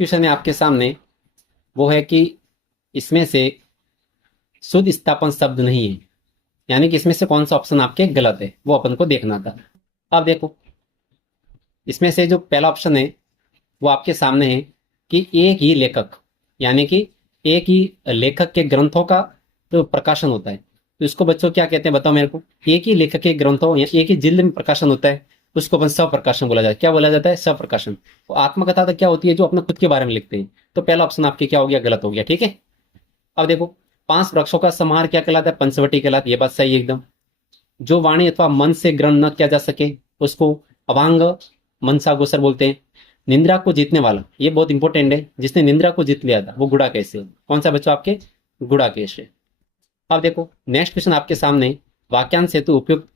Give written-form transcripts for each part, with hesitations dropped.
Question है आपके सामने, वो है कि इसमें से शुद्ध स्थापन शब्द नहीं है, यानी कि इसमें से कौन सा ऑप्शन आपके गलत है वो अपन को देखना था। अब देखो, इसमें से जो पहला ऑप्शन है वो आपके सामने है कि एक ही लेखक, यानी कि एक ही लेखक के ग्रंथों का जो प्रकाशन होता है, तो इसको बच्चों क्या कहते हैं बताओ मेरे को। एक ही लेखक के ग्रंथों या एक ही जिल्द में प्रकाशन होता है, उसको अपन स्वप्रकाशन बोला जाता है। क्या बोला जाता है? स्वप्रकाशन। तो आत्मकथा तो क्या होती है? जो अपने खुद के बारे में लिखते हैं। तो पहला ऑप्शन आपके क्या हो गया? गलत हो गया। ठीक है। अब देखो, 5 वृक्षों का समाहार क्या कहलाता है? पंचवटी कहलाता है। ये बात सही है एकदम। जो वाणी अथवा मन से ग्रहण न किया जा सके उसको अवांग मनसागोचर बोलते हैं। निंद्रा को जीतने वाला, ये बहुत इंपॉर्टेंट है, जिसने निंद्रा को जीत लिया था वो गुड़ाकेश है। कौन सा बच्चों? आपके गुड़ाकेश है। अब देखो, नेक्स्ट क्वेश्चन आपके सामने, वाक्यांश हेतु उपयुक्त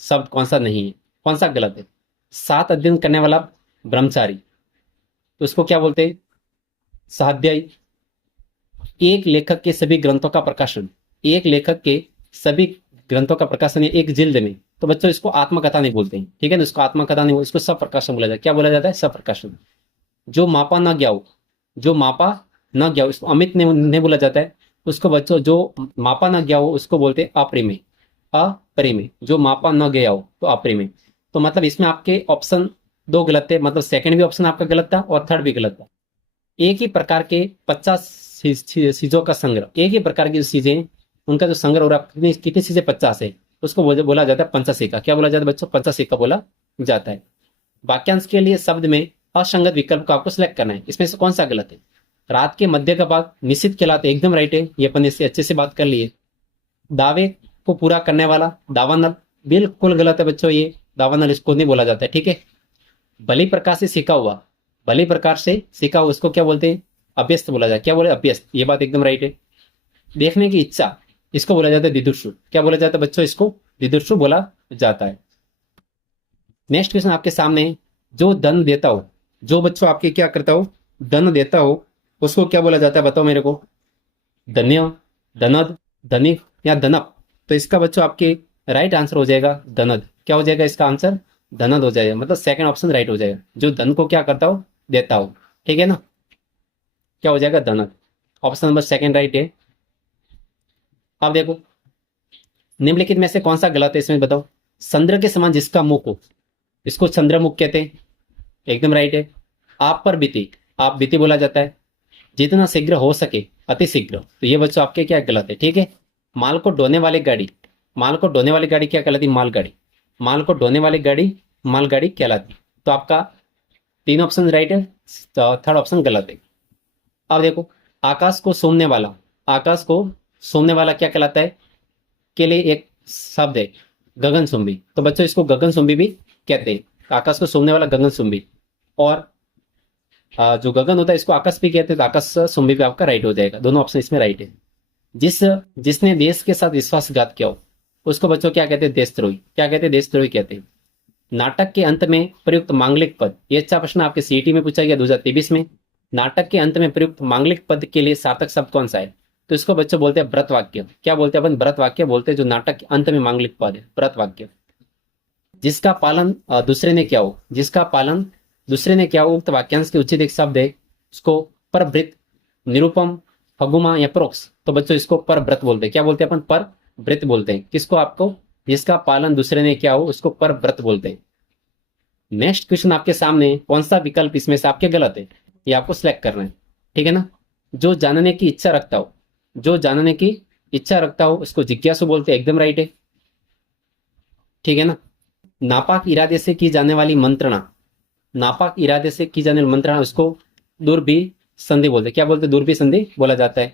शब्द कौन सा नहीं है, कौन सा गलत है? 7 अध्ययन करने वाला ब्रह्मचारी, तो उसको क्या बोलते हैं? स्वाध्यायी। एक लेखक के सभी ग्रंथों का प्रकाशन, एक लेखक के सभी ग्रंथों का प्रकाशन है एक जिल्द में, तो बच्चों इसको आत्मकथा नहीं बोलते हैं। ठीक है ना, इसको आत्मकथा नहीं, इसको सब प्रकाशन बोला जाता है। क्या बोला जाता है? सब प्रकाशन। जो मापा ना गया हो, जो मापा ना गया हो, इसको अमित नहीं बोला जाता है। उसको बच्चों जो मापा ना गया हो उसको बोलते हैं अपरिमेय। अपरिमेय, जो मापा ना गया हो तो अपरिमेय। तो मतलब इसमें आपके ऑप्शन 2 गलत थे, मतलब सेकंड भी ऑप्शन आपका गलत था और थर्ड भी गलत था। एक ही प्रकार के 50 चीजों का संग्रह, एक ही प्रकार की जो चीजें, उनका जो संग्रह हो रहा है, कितनी कितनी चीजें 50 है, उसको बोला जाता है पंचसिका। क्या बोला जाता है बच्चों? पंचसिका बोला जाता है। वाक्यांश के लिए शब्द में असंगत विकल्प को आपको सिलेक्ट करना है। इसमें से कौन सा गलत है? रात के मध्य का भाग निश्चित कहलाते, एकदम राइट है, ये अपन इससे अच्छे से बात कर लिए। दावे को पूरा करने वाला दावानल, बिल्कुल गलत है बच्चों, ये दावानल इसको नहीं बोला जाता है। ठीक है। भली प्रकार से सीखा हुआ, भली प्रकार से सीखा हुआ उसको क्या बोलते हैं? अभ्यस्त बोला जाए। क्या बोले? अभ्यस्त। ये बात एकदम राइट है। देखने की इच्छा, इसको बोला जाता है दिदुषु। क्या बोला जाता है बच्चों? इसको दिदुषु बोला जाता है। नेक्स्ट क्वेश्चन आपके सामने है, जो धन देता हो, जो बच्चों आपके क्या करता हो? धन देता हो, उसको क्या बोला जाता है बताओ मेरे को। धन्य, धनद, धनिक या धनप? तो इसका बच्चों आपके राइट आंसर हो जाएगा धनद। क्या हो जाएगा इसका आंसर? धनद हो जाएगा, मतलब सेकंड ऑप्शन राइट हो जाएगा। जो धन को क्या करता हो? देता हो। ठीक है ना। क्या हो जाएगा? धनद। ऑप्शन नंबर सेकंड राइट है। अब देखो, निम्नलिखित में से कौन सा गलत है इसमें बताओ। चंद्र के समान जिसका मुख हो, इसको चंद्रमुख कहते हैं, एकदम राइट है। आप पर बीती, आप बीती बोला जाता है। जितना शीघ्र हो सके अति शीघ्र, तो ये बच्चों आपके क्या गलत है। ठीक है। माल को ढोने वाली गाड़ी, माल को ढोने वाली गाड़ी क्या कहलाती? मालगाड़ी। माल को ढोने वाली गाड़ी मालगाड़ी कहलाती। तो आपका 3 ऑप्शन राइट है, तो थर्ड ऑप्शन गलत है। अब देखो, आकाश को सूंघने वाला, आकाश को सूंघने वाला क्या कहलाता है? के लिए एक शब्द है गगनचुंबी, तो बच्चों इसको गगनचुंबी भी कहते हैं। आकाश को सूंघने वाला गगनचुंबी। और जो गगन होता है इसको आकाश भी कहते हैं, तो आकाश चुंबी भी आपका राइट हो जाएगा। दोनों ऑप्शन इसमें राइट है। जिसने देश के साथ विश्वासघात किया हो उसको बच्चों क्या कहते हैं? देशद्रोही। क्या कहते हैं? देशद्रोही कहते हैं। नाटक के अंत में प्रयुक्त मांगलिक पद, ये अच्छा प्रश्न आपके सीईटी में पूछा गया 2023 में। नाटक के अंत में प्रयुक्त मांगलिक पद के लिए सार्थक शब्द कौन सा है? तो इसको बच्चों बोलते हैं व्रत वाक्य। क्या बोलते हैं अपन? व्रत वाक्य बोलते हैं, जो नाटक के अंत में मांगलिक पद है, व्रत वाक्य। जिसका पालन दूसरे ने किया हो, जिसका पालन दूसरे ने किया हो, उक्त वाक्यांश के उचित एक शब्द है, उसको परवृत, निरुपम, फगुमा या प्रोक्स, तो बच्चों इसको परव्रत बोलते हैं। क्या बोलते हैं अपन? परव्रत बोलते हैं। किसको? आपको। जिसका पालन दूसरे ने किया हो उसको परव्रत बोलते हैं। नेक्स्ट क्वेश्चन आपके सामने, कौन सा विकल्प इसमें से आपके गलत है, ये आपको सिलेक्ट करना है। ठीक है ना। जो जानने की इच्छा रखता हो, जो जानने की इच्छा रखता हो उसको जिज्ञासु बोलते हैं, एकदम राइट है। ठीक है ना। नापाक इरादे से की जाने वाली मंत्रणा, नापाक इरादे से की जाने वाली मंत्रणा, उसको दुर्भी संधि बोलते हैं। क्या बोलते हैं? दुर्भी संधि बोला जाता है।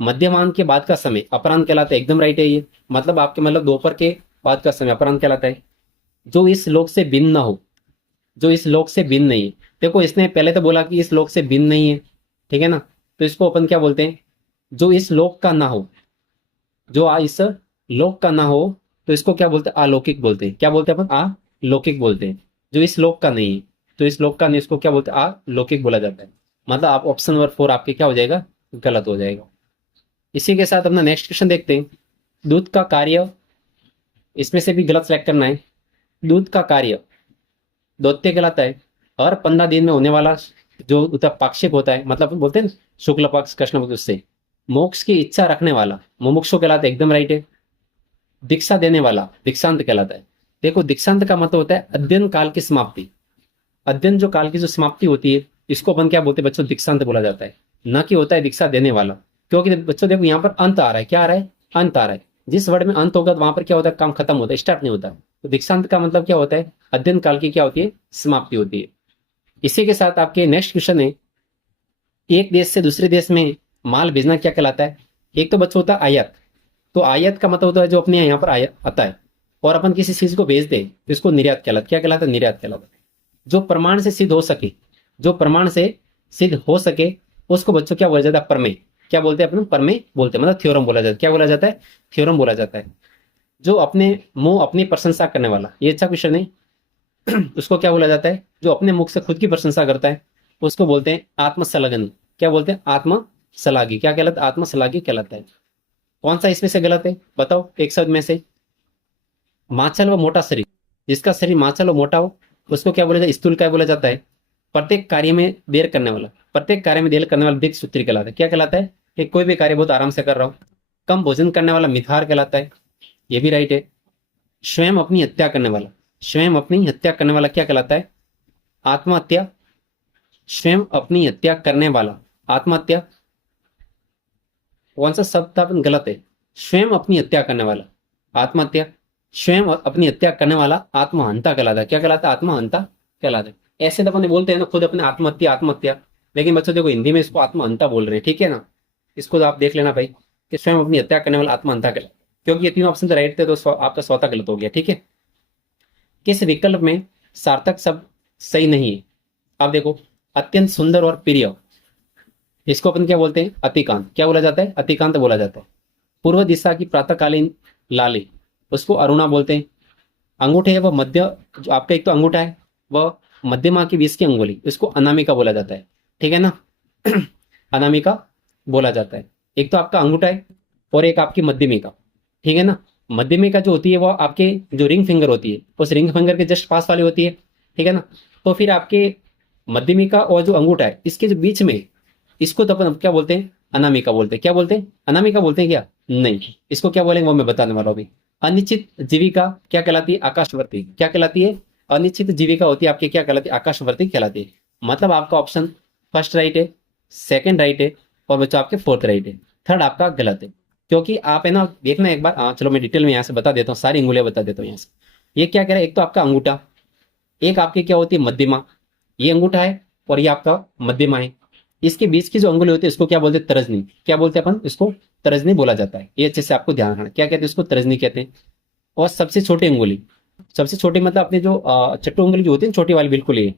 मध्यमान के बाद का समय अपराह्न कहलाता है, एकदम राइट है ये, मतलब आपके मतलब दोपहर के बाद का समय अपराह्न कहलाता है। जो इस लोक से भिन्न न हो, जो इस लोक से भिन्न नहीं है, देखो इसने पहले तो बोला कि इस लोक से भिन्न नहीं है, ठीक है ना, तो इसको अपन क्या बोलते हैं? जो इस लोक का ना हो, जो इस लोक का ना हो, तो इसको क्या बोलते हैं? अलौकिक बोलते हैं। क्या बोलते हैं अपन? अलौकिक बोलते हैं। जो इस लोक का नहीं है, तो इस लोक का नहीं, इसको क्या बोलते हैं? अलौकिक बोला जाता है। मतलब आप ऑप्शन नंबर 4 आपके क्या हो जाएगा? गलत हो जाएगा। इसी के साथ अपना नेक्स्ट क्वेश्चन देखते हैं। दूध का कार्य, इसमें से भी गलत सेलेक्ट करना है। दूध का कार्य दौत्य कहलाता है। हर 15 दिन में होने वाला जो उतना पाक्षिक होता है, मतलब बोलते हैं ना शुक्ल पक्ष कृष्ण पक्ष, उससे मोक्ष की इच्छा रखने वाला मुमुक्षु कहलाता है, एकदम राइट है। दीक्षा देने वाला दीक्षांत कहलाता है। देखो दीक्षांत का मतलब होता है अध्ययन काल की समाप्ति। अध्ययन जो काल की जो समाप्ति होती है, इसको अपन क्या बोलते हैं बच्चों, दीक्षांत बोला जाता है, न कि होता है दीक्षा देने वाला। क्योंकि बच्चों देखो यहाँ पर अंत आ रहा है, क्या आ रहा है, अंत आ रहा है। जिस वर्ड में अंत होगा तो वहां पर क्या होता है, काम खत्म होता है, स्टार्ट नहीं होता। तो दीक्षांत का मतलब क्या होता है, अध्ययन काल की क्या होती है, समाप्ति होती है। इसी के साथ आपके नेक्स्ट क्वेश्चन है, एक देश से दूसरे देश में माल भेजना क्या कहलाता है। एक तो बच्चों होता है आयात। तो आयात का मतलब होता है जो अपने यहाँ पर आयात आता है, और अपन किसी चीज को भेज दे तो इसको निर्यात कहलाता है। क्या कहलाता है, निर्यात कहलाता है। जो प्रमाण से सिद्ध हो सके, जो प्रमाण से सिद्ध हो सके उसको बच्चों क्या बोला जाता है, प्रमेय। क्या बोलते हैं अपन, प्रमेय बोलते हैं, मतलब थ्योरम बोला जाता है। क्या बोला जाता है, थ्योरम बोला जाता है। जो अपने मुंह अपनी प्रशंसा करने वाला, ये अच्छा क्वेश्चन है। उसको क्या बोला जाता है, जो अपने मुख से खुद की प्रशंसा करता है उसको बोलते हैं आत्मसलगन। क्या बोलते हैं, आत्मसलागी। क्या कहलाता है, आत्मसलागी कहलाता है। कौन सा इसमें से गलत है बताओ एक शब्द में से। माचल व मोटा शरीर, जिसका शरीर माचल और मोटा हो उसको क्या बोला जाता है, स्थूल क्या बोला जाता है। प्रत्येक कार्य में देर करने वाला, प्रत्येक कार्य में देर करने वाला दीर्घ सूत्री कहलाता है। क्या कहलाता है, कि कोई भी कार्य बहुत आराम से कर रहा हूं। कम भोजन करने वाला मिथार कहलाता है, ये भी राइट है। स्वयं अपनी हत्या करने वाला, स्वयं अपनी हत्या करने वाला क्या कहलाता है, आत्महत्या। स्वयं अपनी हत्या करने वाला आत्महत्या। कौन सा शब्द था गलत है, स्वयं अपनी हत्या करने वाला आत्महत्या। स्वयं अपनी हत्या करने वाला आत्महंता कहलाता है। क्या कहलाता है, आत्महंता कहलाता है। ऐसे तो अपन बोलते हैं ना खुद अपने आत्महत्या आत्महत्या, लेकिन बच्चों देखो हिंदी में इसको आत्महंता बोल रहे हैं, ठीक है ना। इसको तो आप देख लेना भाई कि स्वयं अपनी हत्या करने वाला आत्महंता कहलाता है। क्योंकि ये तीनों ऑप्शन तो राइट थे तो आपका स्वतः गलत हो गया, ठीक है। किस विकल्प में सार्थक शब्द सही नहीं है। आप देखो, अत्यंत सुंदर और प्रिय, इसको अपन क्या बोलते हैं, अतिकांत। क्या बोला जाता है, अतिकांत बोला जाता है। पूर्व दिशा की प्रातःकालीन लाली, उसको अरुणा बोलते हैं। अंगूठे व मध्य, जो आपका एक तो अंगूठा है वह मध्यमा की 20 की अंगुली, इसको अनामिका बोला जाता है, ठीक है ना। अनामिका बोला जाता है। एक तो आपका अंगूठा है और एक आपकी मध्यमिका, ठीक है ना। मध्यमिका जो होती है वो आपके जो रिंग फिंगर होती है उस रिंग फिंगर के जस्ट पास वाली होती है, ठीक है ना। तो फिर आपके मध्यमिका और जो अंगूठा है इसके जो बीच में, इसको तो अपन क्या बोलते हैं, अनामिका बोलते हैं। क्या बोलते हैं, अनामिका बोलते हैं क्या, नहीं। इसको क्या बोलेंगे वो मैं बताने वाला हूँ अभी। अनिश्चित जीविका क्या कहलाती है, आकाशवर्ती। क्या कहलाती है, अनिश्चित जीविका होती है आपकी, क्या कहलाती है, आकाशवर्ती कहलाती है। मतलब आपका ऑप्शन फर्स्ट राइट है, सेकंड राइट है, और बच्चों आपके फोर्थ राइट है, थर्ड आपका गलत है। क्योंकि आप है ना देखना एक बार, हाँ चलो मैं डिटेल में यहाँ से बता देता हूँ, सारी अंगुलियां बता देता हूँ यहाँ से। ये क्या कह रहा है, एक तो आपका अंगूठा, एक आपकी क्या होती है मध्यमा, ये अंगूठा है और ये आपका मध्यमा है। इसके बीच की जो अंगुली होती है इसको क्या बोलते हैं, तरजनी। क्या बोलते हैं अपन इसको, तरजनी बोला जाता है। ये अच्छे से आपको ध्यान रखना, क्या कहते हैं इसको, तरजनी कहते हैं। और सबसे छोटी अंगुली, सबसे छोटी मतलब अपने जो चट्टू अंगुली जो होती है छोटी वाली, बिल्कुल ये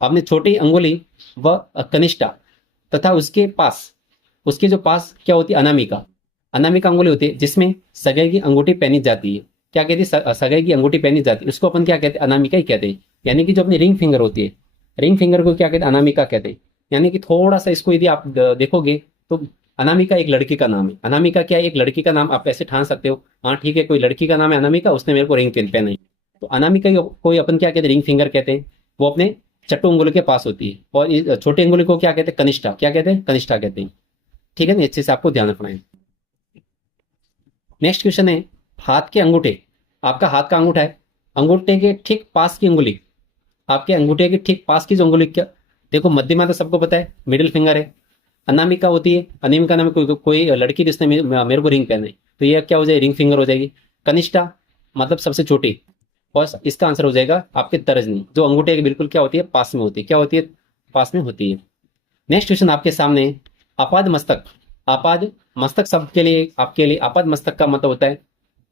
अपनी छोटी अंगुली व कनिष्ठा, तथा उसके पास, उसके जो पास क्या होती है, अनामिका। अनामिका अंगुली होती है जिसमें सगाई की अंगूठी पहनी जाती है। क्या कहती है, सगाई की अंगूठी पहनी जाती है, उसको अपन क्या कहते हैं, अनामिका ही कहते हैं। यानी कि जो अपनी रिंग फिंगर होती है, रिंग फिंगर को क्या कहते हैं, अनामिका कहते हैं। यानी कि थोड़ा सा इसको यदि आप देखोगे तो अनामिका एक लड़की का नाम है। अनामिका क्या है, एक लड़की का नाम, आप ऐसे ठान सकते हो, हाँ ठीक है कोई लड़की का नाम है अनामिका, उसने मेरे को रिंग पहना है। तो अनामिका कोई अपन क्या कहते हैं, रिंग फिंगर कहते हैं। वो अपने चट्टू अंगुली के पास होती है। और इस छोटी अंगुली को क्या कहते हैं, कनिष्ठा। क्या कहते हैं, कनिष्ठा कहते हैं, ठीक है ना। अच्छे से आपको ध्यान रखना है। नेक्स्ट क्वेश्चन है, हाथ के अंगूठे, आपका हाथ का अंगूठा है, अंगूठे के ठीक पास की अंगुली, आपके अंगूठे के ठीक पास की जो अंगुली, क्या देखो मध्यमा तो सबको पता है मिडिल फिंगर है। अनामिका होती है, अनामिका नाम कोई लड़की जिसने मेरे को रिंग पहना है, तो ये क्या हो जाएगी, रिंग फिंगर हो जाएगी। कनिष्ठा मतलब सबसे छोटी, और इसका आंसर हो जाएगा आपके तर्जनी, जो अंगूठे के बिल्कुल क्या होती है, पास में होती है। क्या होती है, पास में होती है। नेक्स्ट क्वेश्चन आपके सामने, आपाद मस्तक। आपाद मस्तक शब्द के लिए, आपके लिए आपाद मस्तक का मतलब होता है,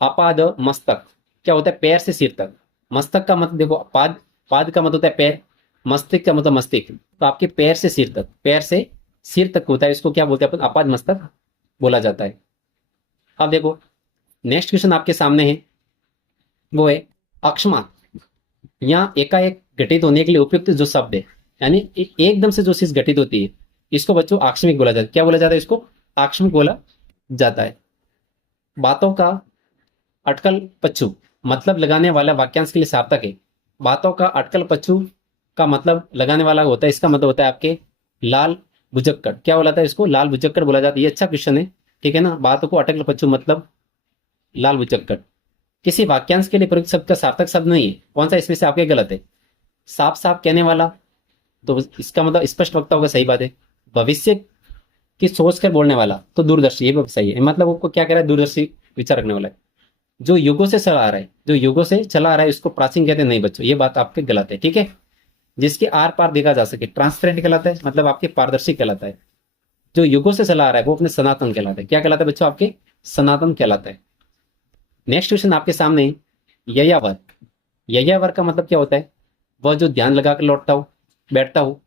आपाद मस्तक क्या होता है, पैर से सिर तक। मस्तक का मतलब देखो, पाद, पाद का मतलब होता है पैर, मस्तिष्क का मतलब मस्तिष्क। तो आपके पैर से सिर तक, पैर से सिर तक होता है, इसको क्या बोलते हैं अपन, आपाद मस्तक बोला जाता है। अब देखो नेक्स्ट क्वेश्चन आपके सामने है, वो है अकस्मात। यहाँ एकाएक घटित होने के लिए उपयुक्त जो शब्द है, यानी एकदम से जो चीज घटित होती है, इसको बच्चों आकस्मिक बोला जाता है। क्या बोला जाता है इसको, आकस्मिक बोला जाता है। बातों का अटकल पच्चू मतलब लगाने वाला वाक्यांश के लिए सार्थक है। बातों का अटकल पच्चू का मतलब लगाने वाला होता है, इसका मतलब होता है आपके लाल भुजक्कड़। क्या बोलाता है इसको? लाल भुजक्कड़ बोला जाता है। ये अच्छा क्वेश्चन है, ठीक है ना। बात को अटकल पच्चू मतलब लाल भुजक्कड़ किसी वाक्यांश के लिए प्रयुक्त शब्द का सार्थक शब्द नहीं है। कौन सा इसमें से आपके गलत है? साफ साफ कहने वाला, तो इसका मतलब स्पष्ट वक्ता होगा, सही बात है। भविष्य की सोच कर बोलने वाला, तो दूरदर्शी, ये भी सही है। मतलब उसको क्या कह रहा है? दूरदर्शी विचार रखने वाला है। जो युगों से चला आ रहा है, जो युगों से चला आ रहा है, इसको प्राचीन कहते हैं। नहीं बच्चों, ये बात आपके गलत है, ठीक है। जिसके आर पार देखा जा सके, ट्रांसपेरेंट कहलाता है, मतलब आपके पारदर्शी कहलाता है। जो युगों से चला आ रहा है वो अपने सनातन कहलाता है। क्या कहलाता है बच्चों? आपके सनातन कहलाता है। नेक्स्ट क्वेश्चन आपके सामने, ययावर। ययावर का मतलब क्या होता है? वह जो ध्यान लगाकर लौटता हो, बैठता हो,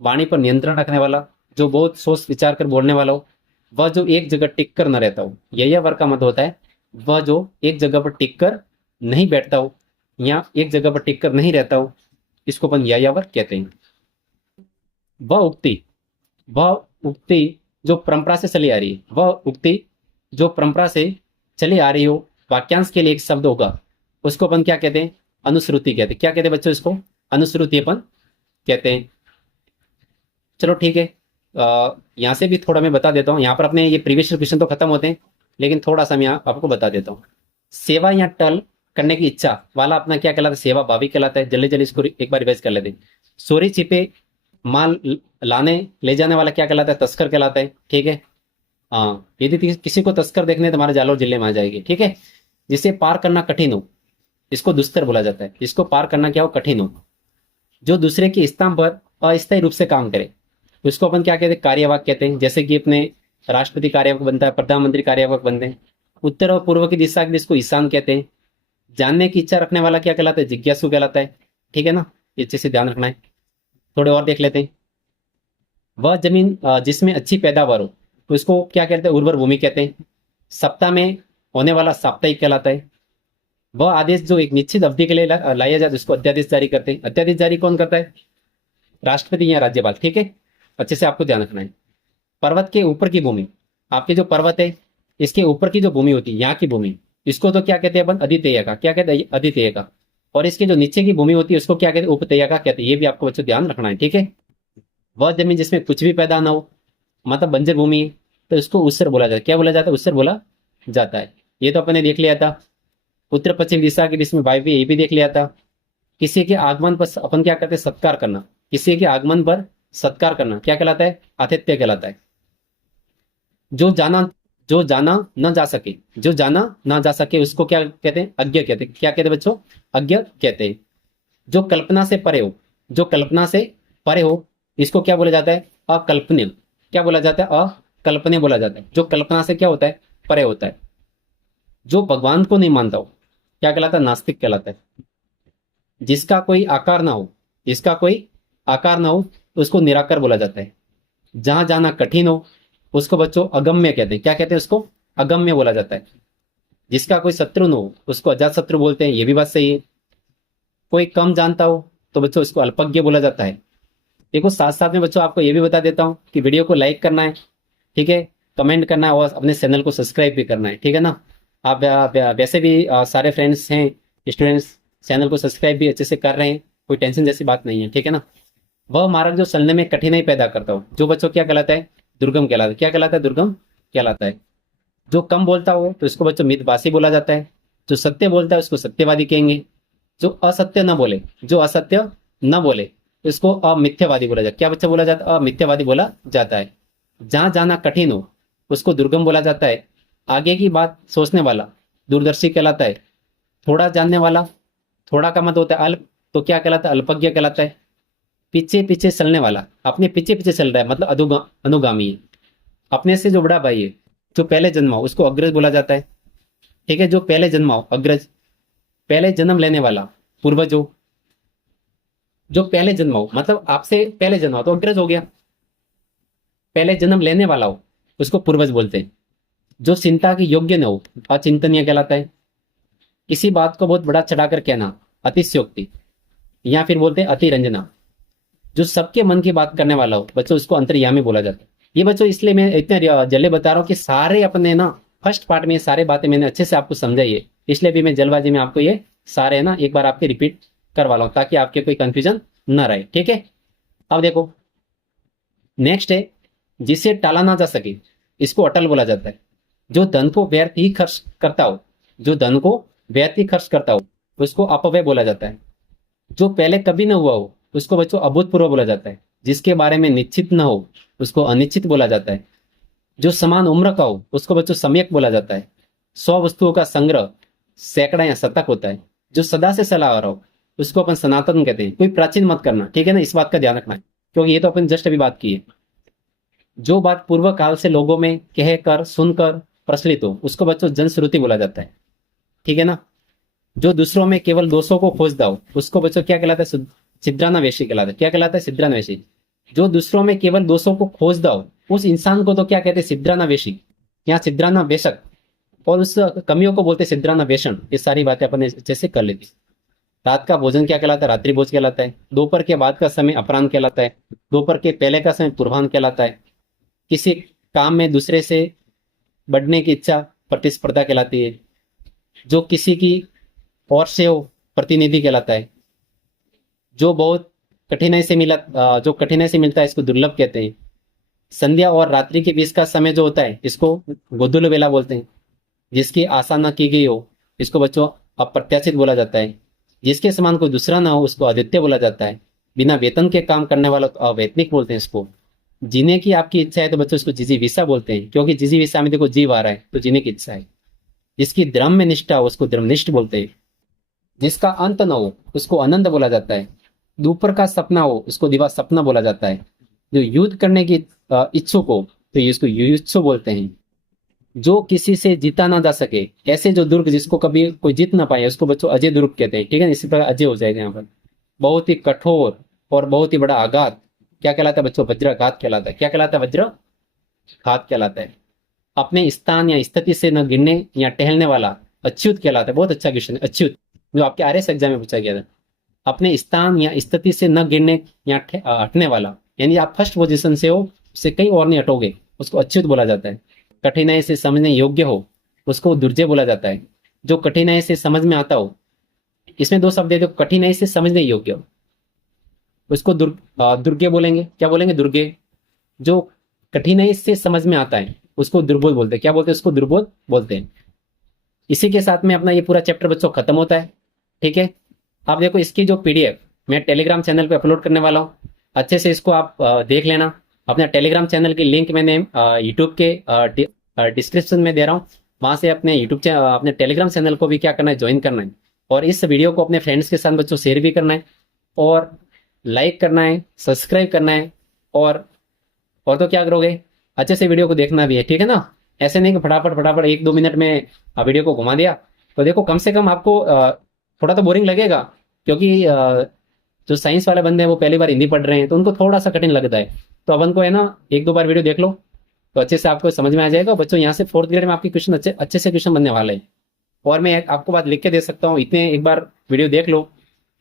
वाणी पर नियंत्रण रखने वाला, जो बहुत सोच विचार कर बोलने वाला हो, वह जो एक जगह टिक कर न रहता हो। ययावर का मतलब होता है वह जो एक जगह पर टिक कर नहीं बैठता हो या एक जगह पर टिक कर नहीं रहता हो, इसको अपन यायावर कहते हैं। वह उक्ति, वह उक्ति जो परंपरा से चली आ रही है, वह उक्ति जो परंपरा से चली आ रही हो, वाक्यांश के लिए एक शब्द होगा, उसको अपन क्या कहते हैं? अनुश्रुति कहते हैं। क्या कहते हैं बच्चों? इसको अनुश्रुति अपन कहते हैं। चलो ठीक है, यहाँ से भी थोड़ा मैं बता देता हूँ। यहाँ पर अपने ये प्रीवियस क्वेश्चन तो खत्म होते हैं, लेकिन थोड़ा सा मैं यहाँ आपको बता देता हूँ। सेवा या टल करने की इच्छा वाला अपना क्या कहलाता है? सेवा भावी कहलाता है। जल्दी जल्दी इसको एक बार रिवाइज कर लेते हैं। चोरी छिपे माल लाने ले जाने वाला क्या कहलाता है? तस्कर कहलाता है, ठीक है। हाँ, यदि किसी को तस्कर देखने तो हमारे जालौर जिले में आ जाएगी, ठीक है। जिसे पार करना कठिन हो, इसको दुस्तर बोला जाता है। इसको पार करना क्या हो? कठिन हो। जो दूसरे के स्तंभ पर अस्थायी रूप से काम करे, उसको अपन क्या कहते हैं? कार्यवाहक कहते हैं। जैसे कि अपने राष्ट्रपति कार्यवाहक बनता है, प्रधानमंत्री कार्यवाहक बनते हैं। उत्तर और पूर्व की दिशा के इसको ईशान कहते हैं। जानने की इच्छा रखने वाला क्या कहलाता है? जिज्ञासु कहलाता है, ठीक है ना। ये चीज से ध्यान रखना है। थोड़े और देख लेते हैं। वह जमीन जिसमें अच्छी पैदावार हो, तो इसको क्या कहते हैं? उर्वर भूमि कहते हैं। सप्ताह में होने वाला साप्ताहिक कहलाता है। वह आदेश जो एक निश्चित अवधि के लिए लाया जाए, उसको अध्यादेश जारी करते हैं। अध्यादेश जारी कौन करता है? राष्ट्रपति या राज्यपाल, ठीक है। अच्छे से आपको ध्यान रखना है। पर्वत के ऊपर की भूमि, आपके जो पर्वत है इसके ऊपर की जो भूमि होती है, यहाँ की भूमि, इसको तो क्या कहते हैं अपन? अदितेय का। क्या कहते हैं? अदितेय का। और इसके जो नीचे की भूमि होती है उसको क्या कहते हैं? उपतेय का कहते हैं। ये भी आपको बच्चों ध्यान रखना है, ठीक है। वह जमीन जिसमें कुछ भी पैदा ना हो, मतलब बंजर भूमि है, तो इसको उत्सर बोला जाता है। क्या बोला जाता है? उत्सर बोला जाता है। ये तो अपने देख लिया था। उत्तर पश्चिम दिशा के जिसमें वायव्य, ये भी देख लिया था। किसी के आगमन पर अपन क्या करते हैं? सत्कार करना। किसी के आगमन पर सत्कार करना क्या कहलाता है? आतिथ्य कहलाता है। जो जाना, जो जाना न जा सके, जो जाना ना जा सके, उसको क्या कहते हैं? अज्ञ कहते हैं। क्या कहते हैं बच्चों? अज्ञ कहते हैं। जो कल्पना से परे हो, जो कल्पना से परे हो, इसको क्या बोला जाता है? अकल्पनीय। क्या बोला जाता है? अकल्पनीय बोला जाता है। जो कल्पना से क्या होता है? परे होता है। जो भगवान को नहीं मानता हो, क्या कहलाता है? नास्तिक कहलाता है। जिसका कोई आकार ना हो, जिसका कोई आकार ना हो, उसको निराकार बोला जाता है। जहां जाना कठिन हो, उसको बच्चों अगम्य कहते हैं। क्या कहते हैं उसको? अगम्य बोला जाता है। जिसका कोई शत्रु न हो, उसको अजात शत्रु बोलते हैं। ये भी बात सही है। कोई कम जानता हो, तो बच्चों इसको अल्पज्ञ बोला जाता है। देखो, साथ साथ में बच्चों आपको ये भी बता देता हूं कि वीडियो को लाइक करना है, ठीक है, कमेंट करना है और अपने चैनल को सब्सक्राइब भी करना है, ठीक है ना। आप वैसे भी सारे फ्रेंड्स हैं, स्टूडेंट्स, चैनल को सब्सक्राइब भी अच्छे से कर रहे हैं, कोई टेंशन जैसी बात नहीं है, ठीक है ना। वह मार्ग जो चलने में कठिनाई पैदा करता हो, जो बच्चों क्या कहलाता है? दुर्गम कहलाता है। क्या कहलाता है? दुर्गम कहलाता है। जो कम बोलता हो, तो इसको बच्चों मितभाषी बोला जाता है। जो सत्य बोलता है उसको सत्यवादी कहेंगे। जो असत्य न बोले, जो असत्य न बोले, तो इसको अमिथ्यावादी बोला जाता है। क्या बच्चा बोला जाता है? अमिथ्यावादी बोला जाता है। जहां जाना कठिन हो, उसको दुर्गम बोला जाता है। आगे की बात सोचने वाला दूरदर्शी कहलाता है। थोड़ा जानने वाला, थोड़ा का मत होता है अल्प, तो क्या कहलाता है? अल्पज्ञ कहलाता है। पीछे पीछे चलने वाला, अपने पीछे पीछे चल रहा है, मतलब अनुगामी है। अपने से जो बड़ा भाई है, जो पहले जन्मा हो, उसको अग्रज बोला जाता है, ठीक है। जो पहले जन्मा हो, अग्रज। पहले जन्म लेने वाला, पूर्वज हो। जो पहले जन्मा हो, मतलब आपसे पहले जन्मा हो, तो अग्रज हो गया। पहले जन्म लेने वाला हो, उसको पूर्वज बोलते हैं। जो चिंता के योग्य न हो, अचिंतनीय कहलाता है। किसी बात को बहुत बड़ा चढ़ाकर कहना, अतिशयोक्ति, या फिर बोलते हैं अतिरंजना। जो सबके मन की बात करने वाला हो, बच्चों, उसको अंतर्यामी बोला जाता है। ये बच्चों इसलिए मैं इतने जल्दी बता रहा हूँ कि सारे अपने ना फर्स्ट पार्ट में सारे बातें मैंने अच्छे से आपको समझाई है, इसलिए भी मैं जल्दबाजी में आपको ये सारे ना एक बार आपके रिपीट करवा रहा हूँ, ताकि आपके कोई कंफ्यूजन न रहे। ठीक है, अब देखो नेक्स्ट है, जिसे टाला ना जा सके इसको अटल बोला जाता है। जो धन को व्यर्थ ही खर्च करता हो, जो धन को व्यर्थ ही खर्च करता हो उसको अपव्यय बोला जाता है। जो पहले कभी न हुआ हो उसको बच्चों अभूतपूर्व बोला जाता है। जिसके बारे में निश्चित न हो उसको अनिश्चित बोला जाता है। जो समान उम्र का हो उसको बच्चों सम्यक बोला जाता है। 100 वस्तुओं का संग्रह सैकड़ा या शतक होता है। जो सदा से चला आ रहा हो उसको अपन सनातन कहते हैं। कोई प्राचीन मत करना, ठीक है ना, इस बात का ध्यान रखना है, क्योंकि ये तो अपन जस्ट अभी बात की है। जो बात पूर्व काल से लोगों में कह कर सुनकर प्रचलित हो उसको बच्चों जनश्रुति बोला जाता है। ठीक है ना। जो दूसरों में केवल दोषों को खोजता हो उसको बच्चों क्या कहलाता है, छिद्रान्वेषी कहलाता है। क्या कहलाता है, छिद्रान्वेषी। जो दूसरों में केवल दोषों को खोजता हो उस इंसान को तो क्या कहते हैं, छिद्रान्वेषी या छिद्रान्वेषक। और उस कमियों को बोलते हैं छिद्रान्वेषण। ये सारी बातें अपन जैसे कर लेती। रात का भोजन क्या कहलाता है, रात्रि भोज कहलाता है। दोपहर के बाद का समय अपराह्न कहलाता है। दोपहर के पहले का समय पूर्वाह्न कहलाता है। किसी काम में दूसरे से बढ़ने की इच्छा प्रतिस्पर्धा कहलाती है। जो किसी की और से हो प्रतिनिधि कहलाता है। जो बहुत कठिनाई से मिला जो कठिनाई से मिलता है इसको दुर्लभ कहते हैं। संध्या और रात्रि के बीच का समय जो होता है इसको गोधूल वेला बोलते हैं। जिसकी आशा न की गई हो इसको बच्चों अप्रत्याशित बोला जाता है। जिसके समान कोई दूसरा ना हो उसको अद्वितीय बोला जाता है। बिना वेतन के काम करने वाला तो अवैतनिक बोलते हैं इसको। जीने की आपकी इच्छा है तो बच्चों इसको जिजी विसा बोलते हैं, क्योंकि जिजी विसा में देखो जीव आ रहा है तो जीने की इच्छा है। जिसकी धर्म में निष्ठा हो उसको धर्मनिष्ठ बोलते हैं। जिसका अंत न हो उसको अनंत बोला जाता है। दोपहर का सपना हो उसको दिवा सपना बोला जाता है। जो युद्ध करने की इच्छुक हो तो इसको युयुत्सु बोलते हैं। जो किसी से जीता ना जा सके, ऐसे जो दुर्ग जिसको कभी कोई जीत ना पाए उसको बच्चों अजय दुर्ग कहते हैं। ठीक है, इसी प्रकार अजय हो जाएगा यहाँ पर। बहुत ही कठोर और बहुत ही बड़ा आघात क्या कहलाता है बच्चों, वज्राघात कहलाता है। क्या कहलाता है, वज्रघात कहलाता है। अपने स्थान या स्थिति से न गिरने या टहलने वाला अच्युत कहलाता है। बहुत अच्छा क्वेश्चन है, अच्युत, जो आपके आरएस एग्जाम में पूछा गया था। अपने स्थान या स्थिति से न गिरने या हटने वाला, यानी आप फर्स्ट पोजीशन से हो उससे कहीं और नहीं हटोगे उसको अच्युत बोला जाता है। कठिनाई से समझने योग्य हो उसको दुर्जय बोला जाता है। जो कठिनाई से समझ में आता हो, इसमें दो शब्द है, जो कठिनाई से समझने योग्य हो उसको दुर्गे बोलेंगे। क्या बोलेंगे, दुर्गे। जो कठिनाई से समझ में आता है उसको दुर्बोध बोलते हैं। क्या बोलते हैं, उसको दुर्बोध बोलते हैं। इसी के साथ में अपना ये पूरा चैप्टर बच्चों खत्म होता है। ठीक है, आप देखो इसकी जो पीडीएफ मैं टेलीग्राम चैनल पे अपलोड करने वाला हूँ, अच्छे से इसको आप देख लेना। अपने टेलीग्राम चैनल की लिंक मैंने यूट्यूब के डिस्क्रिप्शन में दे रहा हूँ। वहां से अपने अपने टेलीग्राम चैनल को भी क्या करना है, ज्वाइन करना है। और इस वीडियो को अपने फ्रेंड्स के साथ बच्चों शेयर भी करना है, और लाइक करना है, सब्सक्राइब करना है। और तो क्या करोगे, अच्छे से वीडियो को देखना भी है। ठीक है ना, ऐसे नहीं कि फटाफट फटाफट 1-2 मिनट में वीडियो को घुमा दिया। तो देखो कम से कम आपको थोड़ा तो बोरिंग लगेगा, क्योंकि जो साइंस वाले बंदे हैं वो पहली बार हिंदी पढ़ रहे हैं तो उनको थोड़ा सा कठिन लगता है। तो अपन को है ना 1-2 बार वीडियो देख लो तो अच्छे से आपको समझ में आ जाएगा। बच्चों यहाँ से 4th ग्रेड में आपके क्वेश्चन अच्छे अच्छे से क्वेश्चन बनने वाले हैं। और मैं आपको बात लिख के दे सकता हूँ, इतने एक बार वीडियो देख लो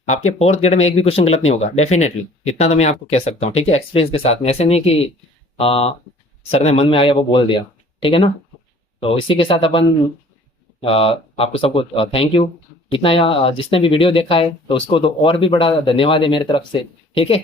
आपके 4th ग्रेड में एक भी क्वेश्चन गलत नहीं होगा डेफिनेटली। इतना तो मैं आपको कह सकता हूँ। ठीक है, एक्सपीरियंस के साथ में, ऐसे नहीं कि सर ने मन में आया वो बोल दिया। ठीक है ना। तो इसी के साथ अपन आपको सबको थैंक यू। इतना जिसने भी वीडियो देखा है तो उसको तो और भी बड़ा धन्यवाद है मेरी तरफ से। ठीक है।